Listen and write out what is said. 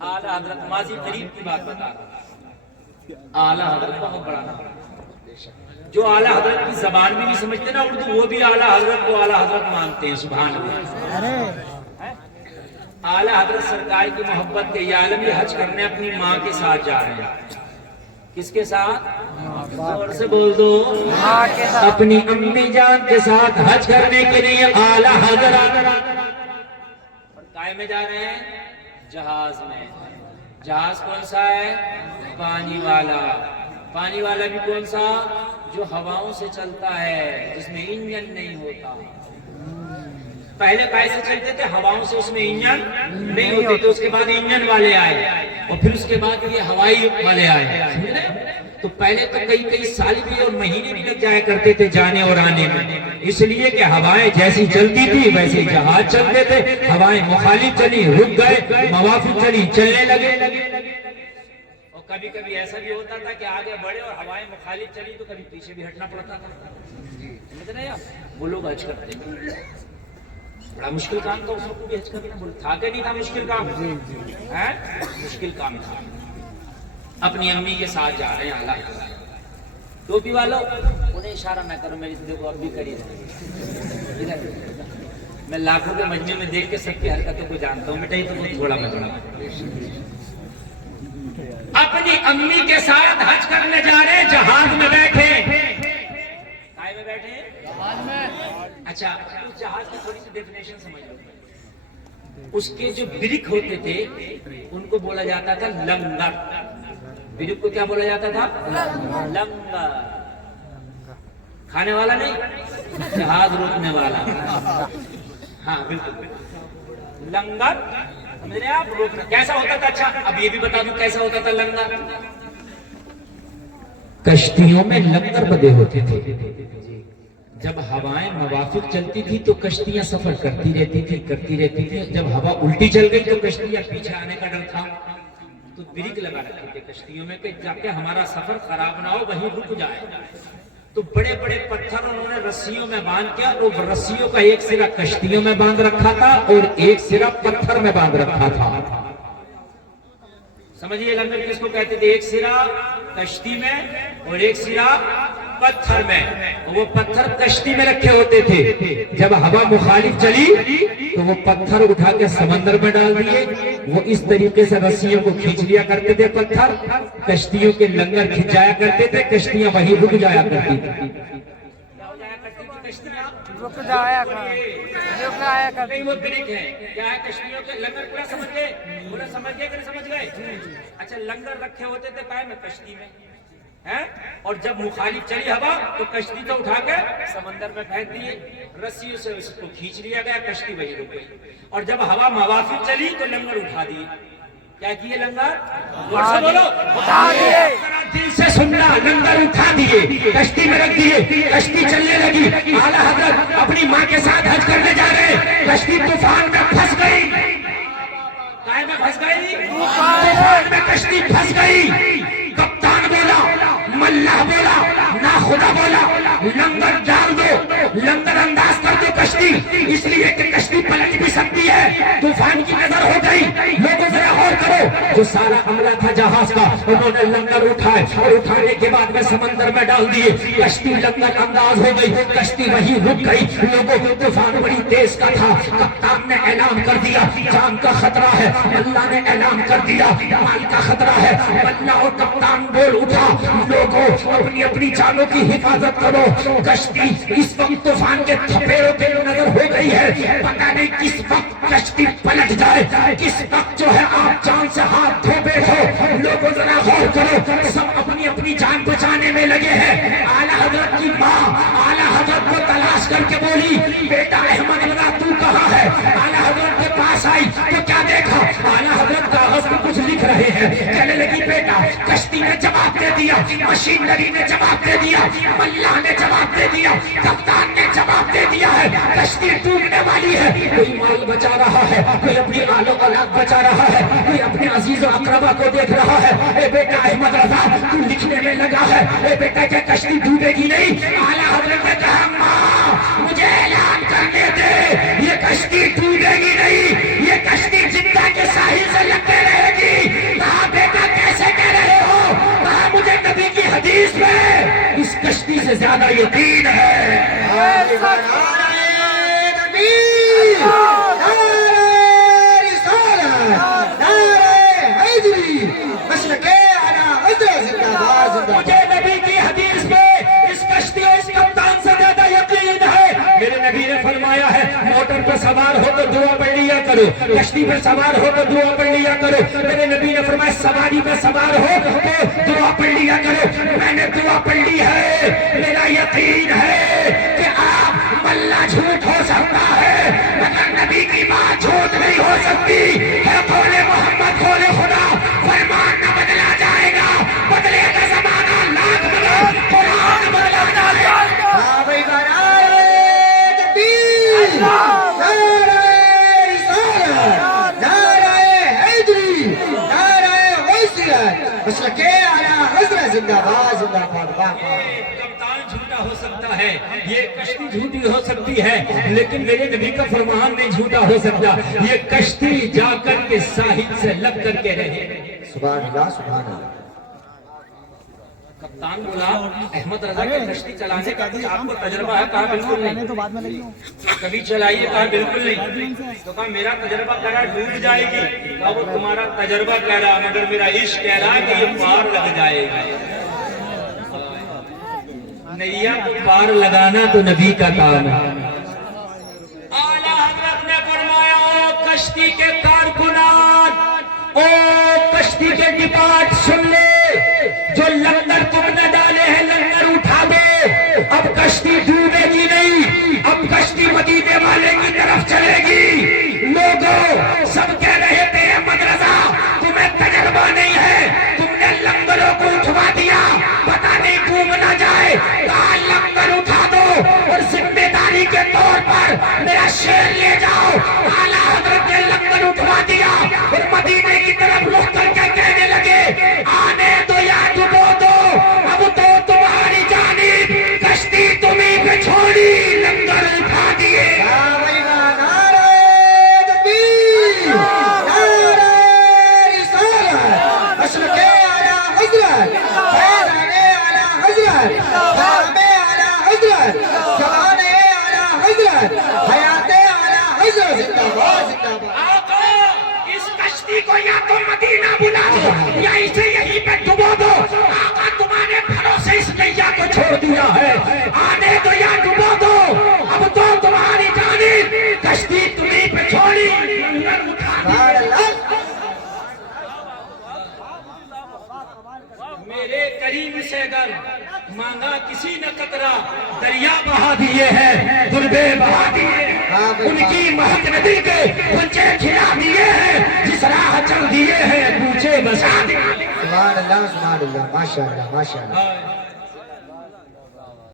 اعلیٰ حضرت ماضی قریب کی بات بتا رہا، اعلیٰ حضرت بہت بڑا نام ہے۔ جو اعلیٰ حضرت کی زبان بھی نہیں سمجھتے نا اردو، وہ بھی اعلیٰ حضرت کو اعلیٰ حضرت مانتے ہیں، سبحان اللہ۔ اعلیٰ حضرت سرکار کی محبت کے یہ عالمی حج کرنے اپنی ماں کے ساتھ جا رہے ہیں۔ کس کے ساتھ؟ زور سے بول دو، اپنی امی جان کے ساتھ حج کرنے کے لیے اعلیٰ حضرت کائے میں جا رہے ہیں؟ جہاز میں۔ جہاز کون سا ہے؟ پانی والا۔ پانی والا بھی کون سا؟ جو ہواؤں سے چلتا ہے، جس میں انجن نہیں ہوتا۔ پہلے کیسے چلتے تھے؟ ہواؤں سے، اس میں انجن نہیں ہوتے تھے۔ اس کے بعد انجن والے آئے اور پھر اس کے بعد یہ ہوائی والے آئے۔ تو پہلے تو کئی سال بھی اور مہینے بھی لگ جایا کرتے تھے جانے اور آنے میں، اس لیے کہ ہوائیں جیسی چلتی تھی ویسے جہاز چلتے تھے۔ ہوائیں مخالف چلی، رک گئے، موافق چلی، چلنے لگے۔ اور کبھی کبھی ایسا بھی ہوتا تھا کہ آگے بڑھے اور ہوائیں مخالف چلی تو کبھی پیچھے بھی ہٹنا پڑتا تھا۔ سمجھ رہے ہیں آپ؟ وہ لوگ حج کرتے ہیں، بڑا مشکل کام تھا، اس کو بھی حج کرنا تھا کہ نہیں تھا؟ مشکل کام ہے، مشکل کام تھا۔ اپنی امی کے ساتھ جا رہے ہیں اعلیٰ حضرت۔ ٹوپی والوں انہیں اشارہ نہ کرو، میری دیکھو اب بھی کری رہے۔ میں لاکھوں کے مجمع میں دیکھ کے سب کی حرکتوں کو جانتا ہوں، بیٹا یہ تو تھوڑا مجمع۔ اپنی امی کے ساتھ حج کرنے جا رہے ہیں، جہاز میں بیٹھے۔ کائے میں بیٹھے؟ جہاز میں۔ اچھا، اس جہاز کی تھوڑی سی ڈیفینیشن سمجھ لو۔ اس کے جو برک ہوتے تھے ان کو بولا جاتا تھا لنگر۔ برک کو کیا بولا جاتا تھا؟ لنگر۔ کھانے والا نہیں، جہاز روکنے والا۔ ہاں بالکل، لنگر سمجھ رہے ہیں آپ؟ روکنا کیسا ہوتا تھا؟ اچھا اب یہ بھی بتا دوں کیسا ہوتا تھا لنگر۔ کشتیوں میں لنگر بندے ہوتے تھے۔ جب ہوائیں موافق چلتی تھی تو کشتیاں سفر کرتی رہتی تھی۔ جب ہوا الٹی چل گئی تو کشتیاں پیچھے آنے کا ڈر تھا تو بریک لگا رکھتے تھے کشتیوں میں کہ جب کہ ہمارا سفر خراب نہ ہو، وہیں رک جائے۔ تو بڑے بڑے پتھر انہوں نے رسیوں میں باندھ کیا، اور رسیوں کا ایک سرا کشتیوں میں باندھ رکھا تھا اور ایک سرا پتھر میں باندھ رکھا تھا۔ سمجھیے لنگر کس کو کہتے تھے؟ ایک سرا کشتی میں اور ایک سرا پتھر میں۔ وہ پتھر کشتی میں رکھے ہوتے تھے، جب ہوا مخالف چلی تو وہ پتھر اٹھا کے سمندر میں ڈال دیے۔ وہ اس طریقے سے رسیوں کو کھینچ لیا کرتے تھے پتھر، کشتیوں کے لنگر کھینچ جایا کرتے تھے، کشتیاں وہی رک جایا کرتی تھی۔ رک جایا کرتی۔ وہ بریک ہے، کیا ہے؟ کشتیوں کے لنگر۔ پورا سمجھ گئے؟ پورا سمجھ گئے کہ نہیں سمجھ گئے؟ اچھا، لنگر رکھے ہوتے تھے پائے میں کشتی میں، اور جب مخالف چلی ہوا تو کشتی تو اٹھا کے سمندر میں پھینک دیے، رسیوں سے اس کو کھینچ لیا گیا، کشتی وہی رک گئی۔ اور جب ہوا موافق چلی تو لنگر اٹھا دیے۔ کیا کیے لنگر؟ زور سے بولو، اٹھا دیے۔ دل سے سننا، لنگر اٹھا دیے، کشتی میں رکھ دیے، کشتی چلنے لگی۔ اعلیٰ حضرت اپنی ماں کے ساتھ حج کرنے جا رہے ہیں، کشتی طوفان میں پھنس گئی۔ کائے میں پھنس گئی؟ طوفان میں کشتی پھنس گئی۔ کپتان بولا، ملاح بولا، نا خدا بولا، لنگر ڈال دو، لنگر انداز کر دو کشتی، اس لیے کہ کشتی پلٹ بھی سکتی ہے۔ طوفان کی نظر ہو گئی۔ لوگوں ذرا غور کرو، جو سارا عملہ تھا جہاز کا انہوں نے لنگر اٹھائے اور اٹھانے کے بعد میں سمندر میں ڈال دیے۔ کشتی لنگر انداز ہو گئی، کشتی وہی رک گئی۔ لوگوں کو طوفان بڑی تیز کا تھا، کپتان نے اعلان کر دیا جان کا خطرہ ہے، اللہ نے اعلان کر دیا مال کا خطرہ ہے۔ اللہ اور کپتان بول اٹھا، لوگوں اپنی اپنی جانوں کی حفاظت کرو۔ کشتی اس وقت طوفان کے تھپیڑوں پہ نظر ہو گئی ہے، پتہ نہیں کس وقت کشتی پلٹ جائے، کس وقت جو ہے آپ جان سے ہاتھ دھو بیٹھو۔ لوگوں ذرا غور کرو، سب اپنی اپنی جان بچانے میں لگے ہیں۔ اعلیٰ حضرت کی ماں اعلیٰ حضرت کو تلاش کر کے بولی، بیٹا احمد رضا تو کہاں ہے؟ اعلیٰ حضرت کے پاس آئی تو کیا دیکھا؟ اعلیٰ حضرت کاغذ میں کچھ لکھ رہے ہیں۔ کہنے لگی بیٹا، کشتی نے جواب دے دیا، مشینری نے جواب دے دیا، ملاح نے جواب دے دیا، کپتان نے جواب دے دیا ہے، کشتی ڈوبنے والی ہے۔ کوئی مال بچا رہا ہے، کوئی اپنی آل و اولاد بچا رہا ہے، کوئی اپنے عزیز و اقربا کو دیکھ رہا ہے۔ اے بیٹا احمد رضا تو لکھنے میں لگا ہے، اے بیٹا کیا کشتی ڈوبے گی نہیں؟ اعلیٰ حضرت نے کہا ماں مجھے اعلان کرنے دے، یہ کشتی ڈوبے گی نہیں، یہ کشتی جدہ کے ساحل سے لگتے رہے گی۔ کشتی سے زیادہ یقین ہے. مجھے نبی کی حدیث پہ اس کشتی اور اس کپتان سے زیادہ یقین ہے. میرے نبی نے فرمایا ہے موٹر پہ سوار ہو تو دعا پڑھ لیا کرو, کشتی پہ سوار ہو تو دعا پڑھ لیا کرو. میرے نبی نے فرمایا سواری پہ سوار ہو تو دعا پڑھ لیا کرو. میں نے دعا پڑھ لی ہے. میرا یقین ہے کہ آپ ملا جھوٹ ہو سکتا ہے مگر نبی کی بات جھوٹ نہیں ہو سکتی ہے. قول محمد قول خدا, فرمان نہ بدلا جائے گا, بدلے کا زمانہ لاکھ مگر قرآن بدلا جائے گا. کپتان جھوٹا ہو سکتا ہے, یہ کشتی جھوٹی ہو سکتی ہے, لیکن میرے نبی کا فرمان نہیں جھوٹا ہو سکتا. یہ کشتی جا کر کے ساحل سے لگ کر کے رہے. سبحان اللہ سبحان اللہ. کپتان بولا احمد رضا کی کشتی چلانے کا کچھ آپ کو تجربہ ہے؟ کہا بالکل نہیں. کبھی چلائیے؟ کہا بالکل نہیں. تو کہا میرا تجربہ کہہ رہا ڈوب جائے گی. کہا وہ تمہارا تجربہ کہہ رہا مگر میرا عشق کہہ رہا کہ یہ پار لگ جائے گی. نیا کو پار لگانا تو نبی کا کام ہے. اعلیٰ حضرت نے فرمایا او کشتی کے کارکنان, او کشتی کے ڈپارٹ سن لے, جو لنگر تم نے ڈالے ہیں لنگر اٹھا دو. اب کشتی ڈوبے گی نہیں, اب کشتی مدینے والے کی طرف چلے گی. لوگوں سب کہہ رہے تھے احمد رضا تمہیں تجربہ نہیں ہے, تم نے لنگروں کو اٹھوا دیا, پتہ نہیں ڈوب نہ جائے. کہا لنگر اٹھا دو اور ذمہ داری کے طور پر میرا شیر لے جاؤ. اعلیٰ حضرت نے لنگر اٹھوا دیا اور مدینے کی طرف رخ کر کے کہنے لگے آنے تو یا ڈبو دو, اب تو تمہاری جانب کشتی تمہیں پہ چھوڑی, لنگر اٹھا دیے. اس کشتی کو یا تو مدینہ بلا دو یا اسے یہیں پہ ڈبو دو. آقا تمہارے بھروسے اس نیا کو چھوڑ دیا ہے, آنے تو یا ڈبو دو, اب تو تمہاری جانب کشتی تمہیں پہ چھوڑی. میرے کریم سے اگر مانگا کسی نے قطرہ, دریا بہا دیے ہیں, دربے بہا دیے, ان کی مہک ندی کے بچے کھلا دیے ہیں, جس راہ چل دیے ہیں کوچے بسا دیے. سبحان اللہ سبحان اللہ. ماشاء اللہ ماشاء اللہ.